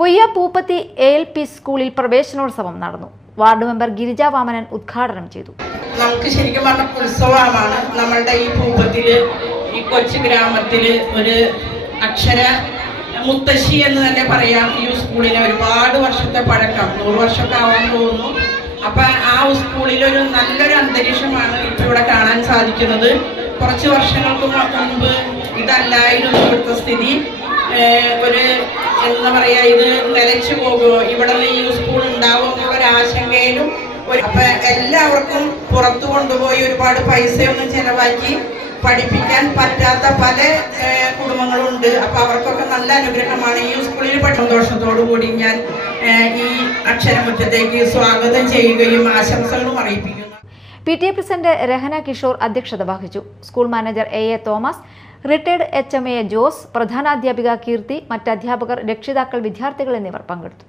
Poyya Pooppathi ALP സ്കൂളിൽ പ്രവേശനോത്സവം നടന്നു. വാർഡ് മെമ്പർ ഗിരിജ വാമനൻ ഉദ്ഘാടനം ചെയ്തു. നമുക്ക് ശരിക്കും പറഞ്ഞ ഉത്സവമാണ് നമ്മളുടെ ഈ പൂപ്പത്തില്, ഈ കൊച്ചു ഗ്രാമത്തില് ഒരു അക്ഷര മുത്തശ്ശി എന്ന് തന്നെ പറയാം. ഈ സ്കൂളിന് ഒരുപാട് വർഷത്തെ പഴക്കം, 100 വർഷമൊക്കെ ആവാൻ പോകുന്നു. അപ്പൊ ആ സ്കൂളിലൊരു നല്ലൊരു അന്തരീക്ഷമാണ് ഇപ്പൊ ഇവിടെ കാണാൻ സാധിക്കുന്നത്. കുറച്ച് വർഷങ്ങൾക്ക് മുമ്പ് ഇതല്ലായിരുന്നു ഇവിടുത്തെ സ്ഥിതി. ഒരു എന്താ പറയാ, ഇത് നിലച്ചു പോകുമോ, ഇവിടെ ഈ സ്കൂൾ ഉണ്ടാവുമോ എന്നുള്ള ആശങ്കയിലും അപ്പൊ എല്ലാവർക്കും പുറത്തു കൊണ്ടുപോയി ഒരുപാട് പൈസയൊന്നും ചെലവാക്കി പഠിപ്പിക്കാൻ പറ്റാത്ത പല കുടുംബങ്ങളുണ്ട്. അപ്പൊ അവർക്കൊക്കെ നല്ല അനുഗ്രഹമാണ് ഈ സ്കൂളിൽ. സന്തോഷത്തോടു കൂടി ഞാൻ ഈ അക്ഷരമുറ്റത്തേക്ക് സ്വാഗതം ചെയ്യുകയും ആശംസകളും അറിയിപ്പിക്കുന്നു. PTA പ്രസിഡന്റ് രഹന കിഷോർ അധ്യക്ഷത വഹിച്ചു. School manager A.A. Thomas, retired HMA Jose, പ്രധാനാധ്യാപിക കീർത്തി, മറ്റ് അധ്യാപകർ, രക്ഷിതാക്കൾ, വിദ്യാർത്ഥികൾ എന്നിവർ പങ്കെടുത്തു.